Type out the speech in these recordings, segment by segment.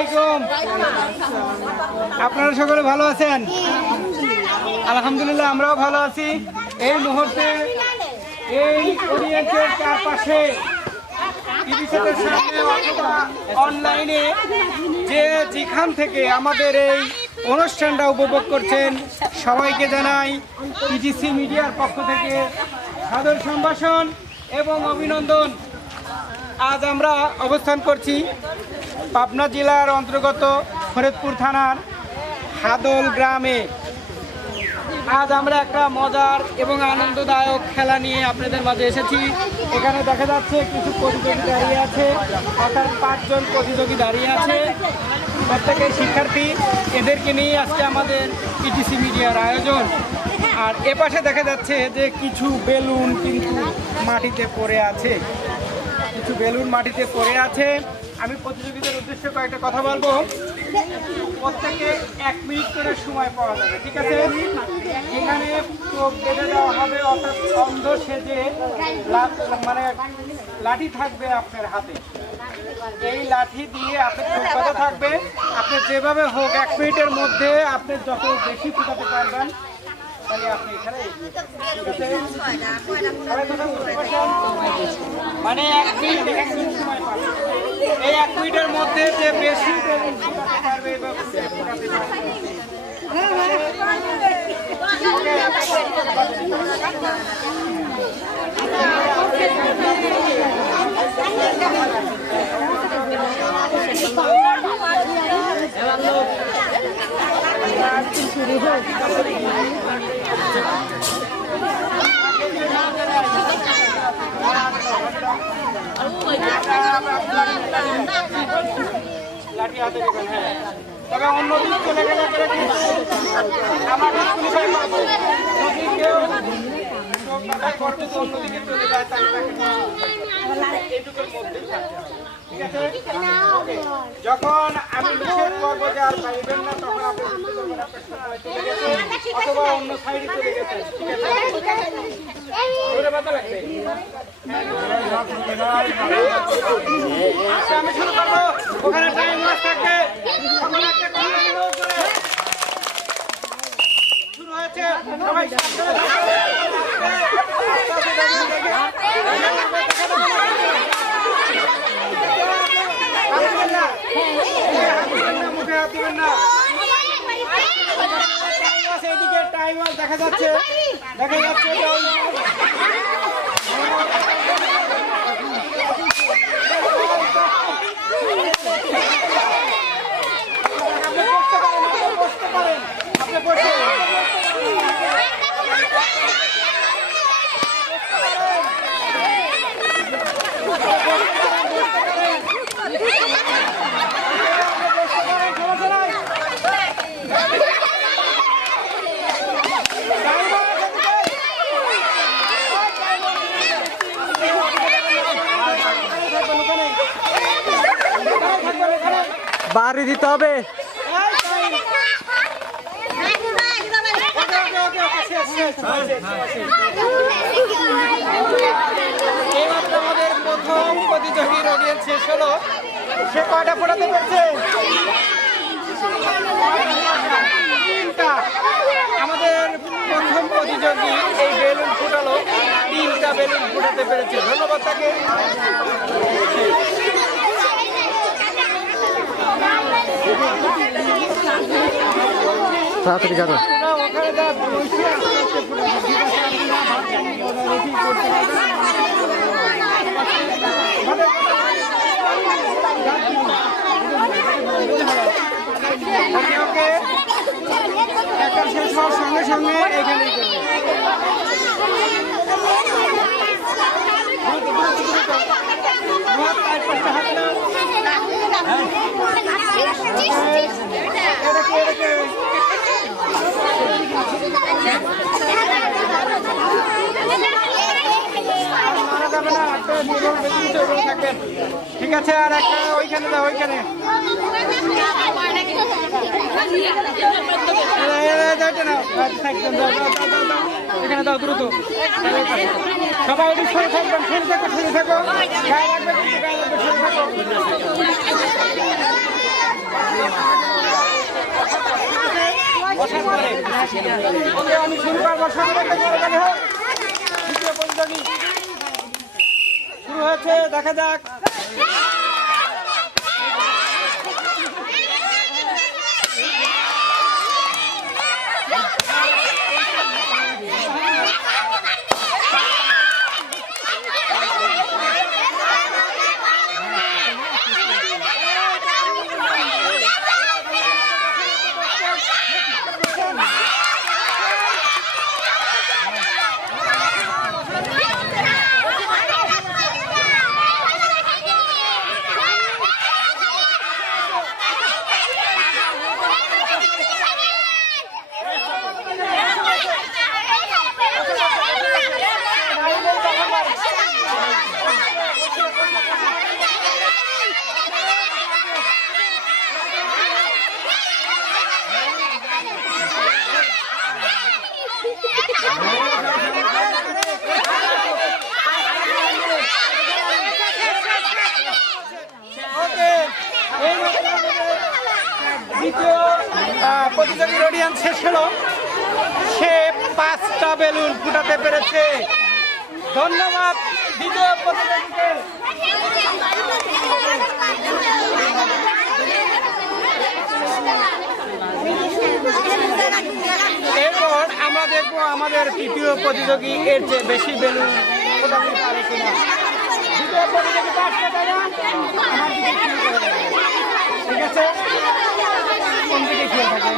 আলাইকুম। আপনারা সকলে ভালো আছেন? আলহামদুলিল্লাহ, আমরাও ভালো আছি। এই মুহূর্তে এই অডিয়েন্সের চারপাশে টিভি সেটের সামনে অথবা অনলাইনে যেখান থেকে আমাদের এই অনুষ্ঠানটা উপভোগ করছেন সবাইকে জানাই পিটিসি মিডিয়ার পক্ষ থেকে সাদর সম্ভাষণ এবং অভিনন্দন। আজ আমরা অবস্থান করছি পাবনা জেলার অন্তর্গত ফরিদপুর থানার হাদল গ্রামে। আজ আমরা একটা মজার এবং আনন্দদায়ক খেলা নিয়ে আপনাদের মাঝে এসেছি। এখানে দেখা যাচ্ছে কিছু প্রতিযোগী দাঁড়িয়ে আছে, অর্থাৎ 5 জন প্রতিযোগী দাঁড়িয়ে আছে, প্রত্যেকেই শিক্ষার্থী। এদেরকে নিয়ে আজকে আমাদের পিটিসি মিডিয়ার আয়োজন। আর এপাশে দেখা যাচ্ছে যে কিছু বেলুন কিন্তু মাটিতে পড়ে আছে, আমি প্রতিযোগীদের উদ্দেশ্যে কয়েকটা কথা বলবো। প্রত্যেকে 1 মিনিট করে সময় পাওয়া যাবে, ঠিক আছে? এখানে চোখ বেঁধে দেওয়া হবে, অর্থাৎ অন্ধ সেজে মানে লাঠি থাকবে আপনার হাতে। এই লাঠি দিয়ে আপনার চোখ বাঁধা থাকবে। আপনি যেভাবে হোক 1 মিনিটের মধ্যে আপনি যত বেশি ফুটাতে পারবেন তাহলে আপনি এখানে মানে 1 মিনিট সময় পাবেন। এই 1 মিনিটের মধ্যে যে বেশি ফুটাতে পারবে বা ফুটাতে পারবে। লাঠি হাতে দেবেন, হ্যাঁ। তবে অন্যদিকে চলে গেলে আমাদের পুলিশে অন্যদিকে চলে যায়, এইটুকুর মধ্যেই থাকে, ঠিক আছে? যখন আমি নিষেধ করবো যে আর পাইবেন না, তখন আপনি অথবা অন্য সাইডে চলে গেছেন, ঠিক আছে? লাগবে। আমি শুরু করবো, ওখানে টাইম থাকবে। শুরু হয়েছে, সবাই মুখে হাত দিবেন না। এদিকে টাইম দেখা যাচ্ছে। বাড়ি দিতে হবে। আমাদের প্রথম প্রতিযোগীর অডিয়েন্স শেষ হলো। সে কয়টা ফোটাতে পেরেছে? 3টা। আমাদের প্রথম প্রতিযোগী এই বেলুন ফুটালো, 3টা বেলুন ফুটাতে পেরেছে। ধন্যবাদ তাকে। তাড়াতাড়ি যাবো। শেষ হওয়ার সঙ্গে সঙ্গে এখানেই করবে। ঠিক আছে, আর একটা ওইখানে দাও, ওইখানে এখানে দাও দ্রুত। সবাই সরে থাকবেন, সরে থাকো, গায়ে রাখবে, গায়ে রাখবে, সরে থাকো। বসার পরে ওকে আমি শুরু করবো। দ্বিতীয় প্রতিযোগী শুরু হয়েছে, দেখা যাক। দ্বিতীয় প্রতিযোগীর অডিয়েন্স শেষ হলো, সে 5টা বেলুন ফুটাতে পেরেছে। ধন্যবাদ দ্বিতীয় প্রতিযোগীকে। এরপর আমরা দেখবো আমাদের তৃতীয় প্রতিযোগী এর চেয়ে বেশি বেলুন ফোটাতে পারে কিনা। দ্বিতীয় প্রতিযোগী পারছে, তাই না? আমার দিকে ঠিক আছে, কোন দিকে খেয়ে থাকে?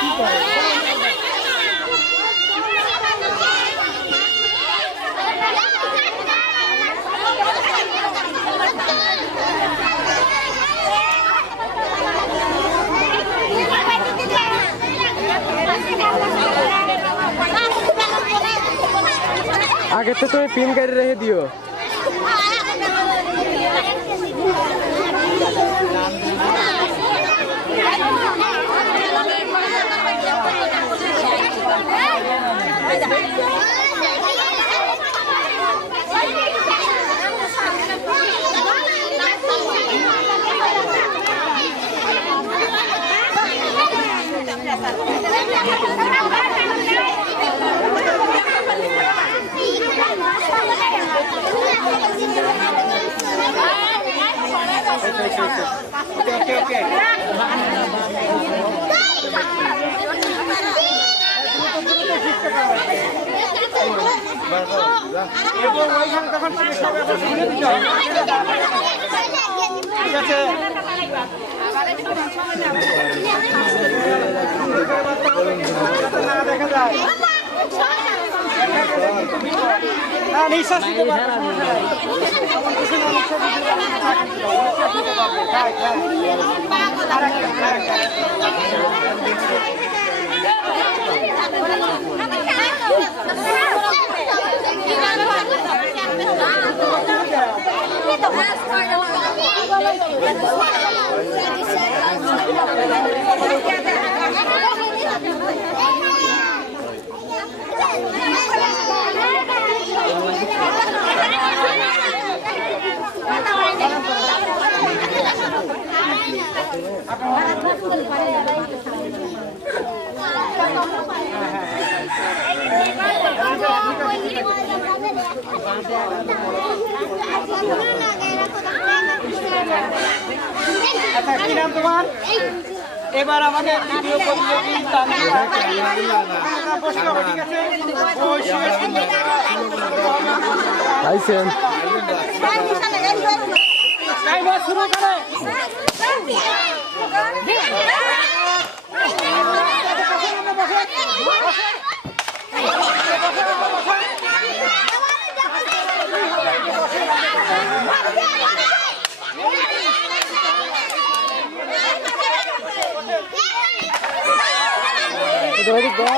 কি করে आगे तो तुम्हें पिन कर रहे दियो। ओके ঠিক আছে। দেখা যায় নিঃশ্বাস নিতে পারবে, আচ্ছা কি নাম তোমার? এবার আমাদের দ্বিতীয় প্রতিযোগী শুরু করে Ready to go?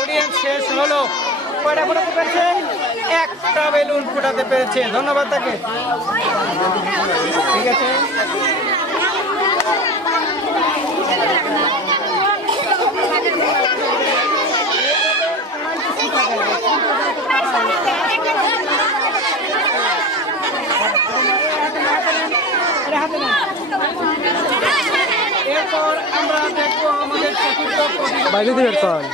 অডিয়েন্স শেষ হলো। কয়টা ফোটাতে পেরেছে? একটা বেলুন ফোটাতে পেরেছে। ধন্যবাদ তাকে। ঠিক আছে, এরপর আমরা দেখবো আমাদের চতুর্থ বাইরে দিবেন কল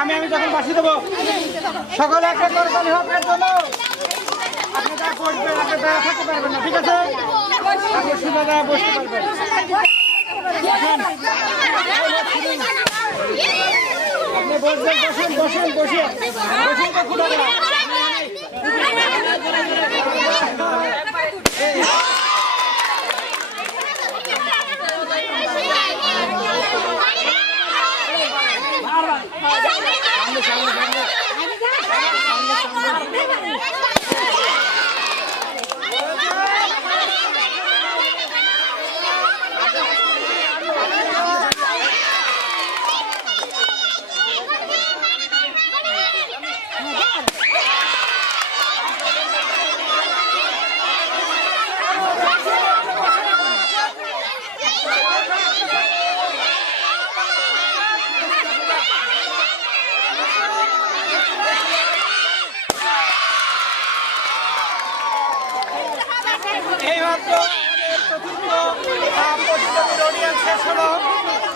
আমি যখন বাসি দেবো সকলে একটা করতালি হোক এর জন্য। আপনি যা বসবেন আপনি বেড়া থাকতে পারবেন না, ঠিক আছে? আপনি শুনে যা বসতে পারবেন। আপনি বসবেন, বসেন বসেন তো ফুটা দেওয়া।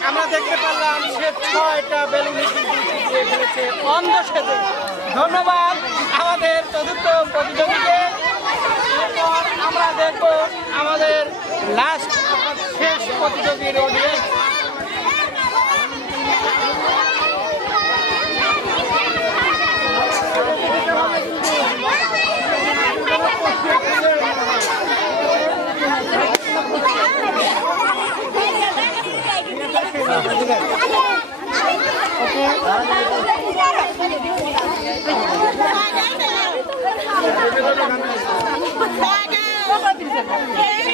আমরা দেখতে পারলাম সে 6টা বেলুন ফেলেছে অন্ধ সেজে। ধন্যবাদ আমাদের চতুর্থ প্রতিযোগীকে। এরপর আমরা দেখব আমাদের লাস্ট শেষ প্রতিযোগীর অডিয়েন্স।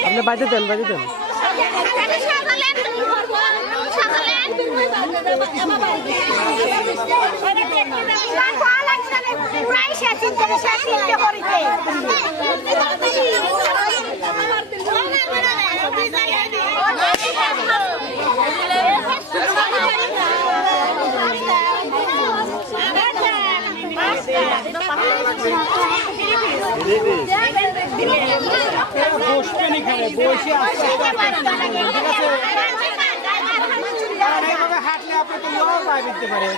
আপনি বাইরে দেন বসবেন এখানে, বসে আস্তে এইভাবে হাঁটলে আপনি তো লোয়া পায়ে দিতে পারে।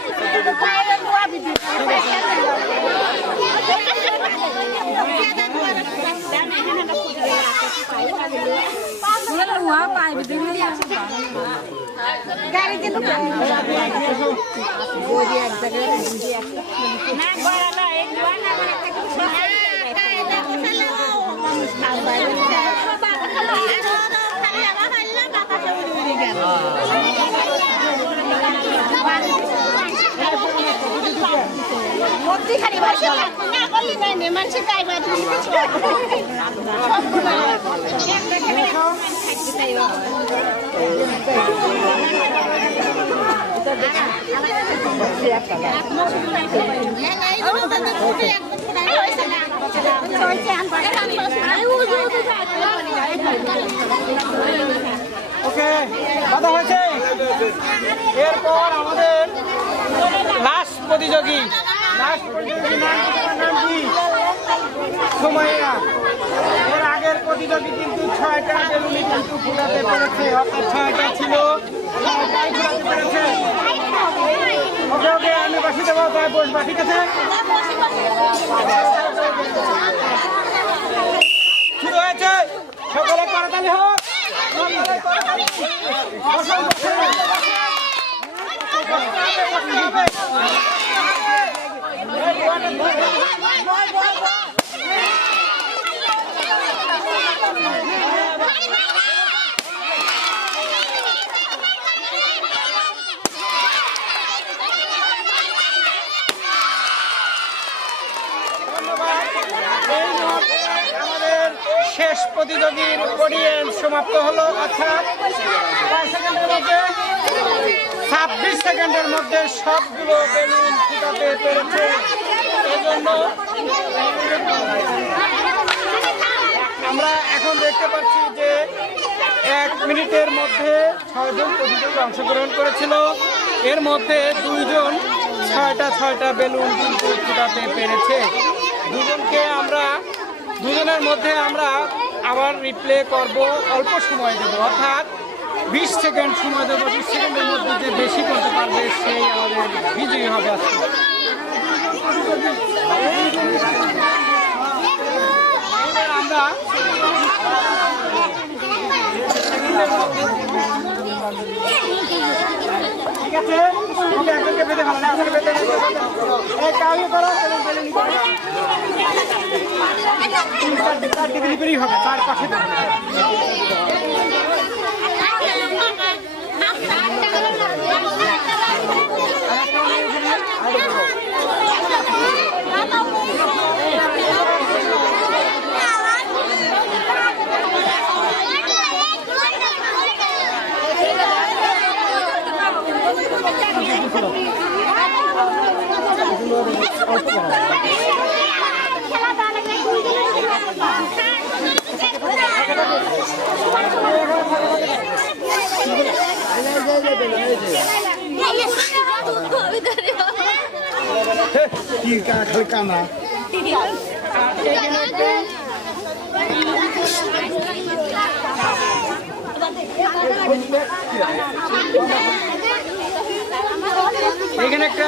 মধ্যিখানে বসে না বলি না মানুষের টাইম আছে ওকে, কথা হয়েছে। এরপর আমাদের লাস্ট প্রতিযোগী নাম কি? সুমাইয়া। এর আগের প্রতিযোগী কিন্তু 6টা বেলুনি কিন্তু ফুটাতে পেরেছে, অর্থাৎ 6টা ছিল, 6টাই ফুটাতে পেরেছে। ওকে, আমি বসে দেবো, তাই বসবা, ঠিক আছে? শুরু হয়েছে, সকলে করতালি হোক। আমাদের শেষ প্রতিযোগীর অডিয়েন্স সমাপ্ত হলো। আচ্ছা, 26 সেকেন্ডের মধ্যে সবগুলো বেলুন ফুটাতে পেরেছে। এজন্য আমরা এখন দেখতে পাচ্ছি যে 1 মিনিটের মধ্যে 6 জন প্রতিযোগী অংশগ্রহণ করেছিল। এর মধ্যে 2 জন 6টা বেলুন কিন্তু ফুটাতে পেরেছে। দুজনের মধ্যে আমরা আবার রিপ্লে করব, অল্প সময় দেব, অর্থাৎ 20 সেকেন্ড সময় দেবো। 20 সেকেন্ডের মধ্যে যে বেশি করতে পারবে সেই আমাদের বিজয়ী হবে। আজকে আমরা ঠিক আছে, একজনকে পেতে ভালো না, একজনকে পেতে কাউকে করো, চারটে ডেলিভারি হবে, তার পাশে কানা এখানে একটা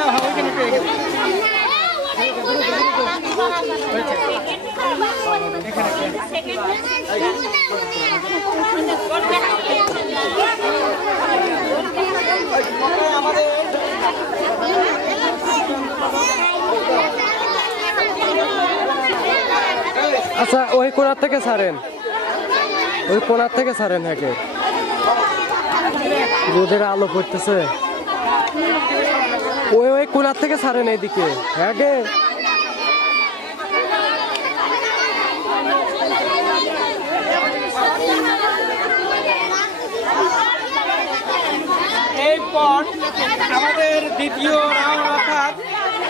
আচ্ছা, ওই কোণার থেকে ছাড়েন, ওই কোণার থেকে ছাড়েন। হ্যাঁ, রোদের আলো পড়তেছে, ওই কোণার থেকে ছাড়েন এইদিকে। হ্যাঁ, এরপর আমাদের দ্বিতীয় রাউন্ড, অর্থাৎ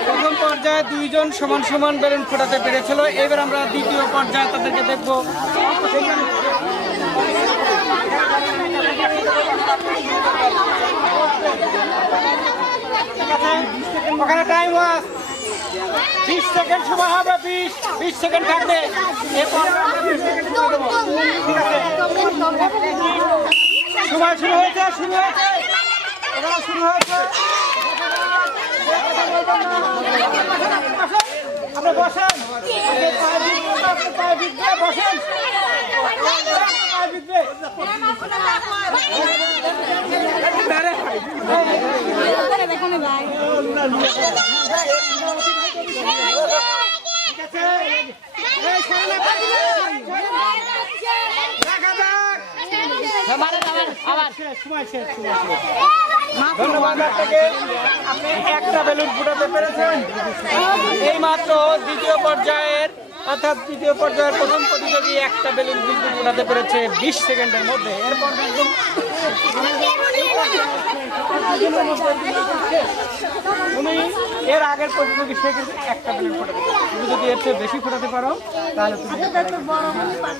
প্রথম পর্যায়ে 2 জন সমান সমান বেলুন ফোটাতে পেরেছিল। এবার আমরা দ্বিতীয় পর্যায়ে তাদেরকে দেখবো। ওখানে টাইম ওয়াজ 20 সেকেন্ড সময় হবে, 20 সেকেন্ড থাকবে। এরপর সময় শুরু হয়েছে। আপনি বসেন, বসেন। ধন্যবাদ আপনাকে, আপনি একটা বেলুন ফুটাতে পেরেছেন। এই মাত্র দ্বিতীয় পর্যায়ের, অর্থাৎ তৃতীয় পর্যায়ের প্রথম প্রতিযোগী একটা বেলুন কিন্তু ফুটাতে পেরেছে 20 সেকেন্ডের মধ্যে। এরপর উনি এর আগের প্রতিযোগী সে কিন্তু একটা বেলুন ফুটাতে পারে। তুমি যদি এর চেয়ে বেশি ফুটাতে পারো তাহলে তুমি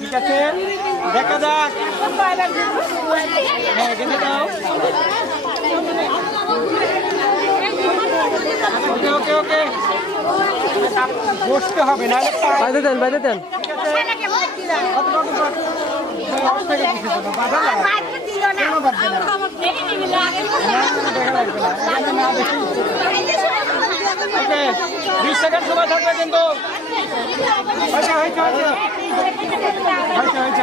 ঠিক আছে, দেখা যাক। হ্যাঁ, গেঁথে দাও। ওকে ওকে ওকে, বসতে হবে না, বাইরে দেন। ওকে, 20 সেকেন্ড সময় থাকবে কিন্তু।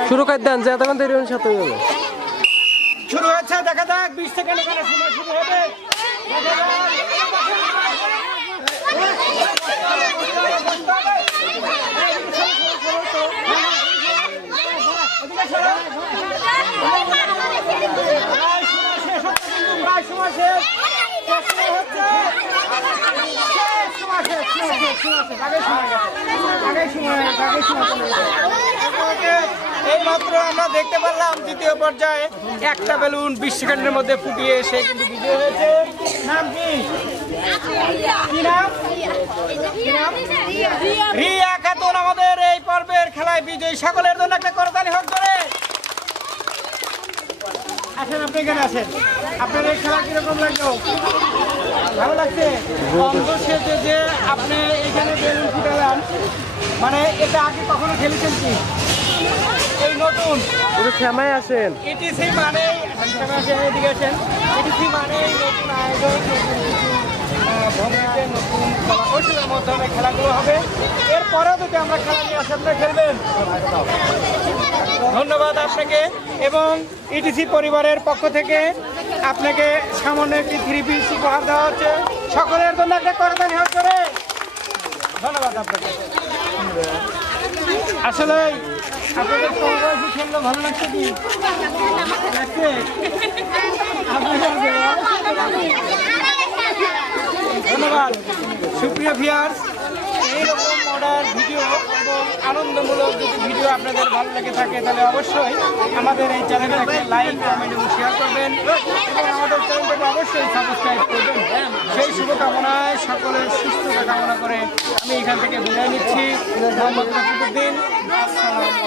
শুরু করে দেন, যে এতক্ষণ দেরি হলে সাথে হয়ে যাবে। শুরু হয়েছে, দেখা যাক। 20 সেকেন্ড এখানে সময় শুরু হবে। আগে সময় গেছে, আগে সময় চলে গেছে। এই মাত্র আমরা দেখতে পারলাম দ্বিতীয় পর্যায়ে একটা বেলুন 20 সেকেন্ডের মধ্যে ফুটিয়ে সে কিন্তু বিজয় হয়েছে। নাম কি? কি নাম? রিয়া খাতুন আমাদের এই পর্বের খেলায় বিজয়ী। সকলের জন্য একটা করতালি হোক করে। আসেন, আপনি এখানে আসেন। আপনার এই খেলা কিরকম লাগলো? ভালো লাগছে? অন্ধ সেজে যে আপনি এখানে বেলুন ফুটালেন, মানে এটা আগে কখনো খেলেছেন কি? এই নতুন একটু ক্ষমায় আসেন। ইটিসি মানে এদিকে আছেন। ইটিসি মানে নতুন আয়োজন, নতুন কিছু ভঙ্গিতে, নতুন কৌশলের মাধ্যমে খেলাগুলো হবে। এরপরেও যদি আমরা খেলা নিয়ে আসি, আপনারা খেলবেন। ধন্যবাদ আপনাকে এবং ইটিসি পরিবারের পক্ষ থেকে আপনাকে সামান্য একটি 3 পিস উপহার দেওয়া হচ্ছে। সকলের জন্য একটা করতালি হোক করে। ধন্যবাদ আপনাকে। আসলে আপনাদের সমবয়সী খেললে ভালো লাগছে কি? লাগছে? ধন্যবাদ। সুপ্রিয় ভিউয়ার্স, এইরকম মডার্ন ভিডিও এবং আনন্দমূলক যদি ভিডিও আপনাদের ভালো লেগে থাকে তাহলে অবশ্যই আমাদের এই চ্যানেলটাকে লাইক, কমেন্ট এবং শেয়ার করবেন এবং আমাদের চ্যানেলটাকে অবশ্যই সাবস্ক্রাইব করবেন। সেই শুভকামনায় সকলের সুস্থতা কামনা করে আমি এখান থেকে বিদায় নিচ্ছি। মোহাম্মদ রফিকুদ্দিন। আসসালামু আলাইকুম।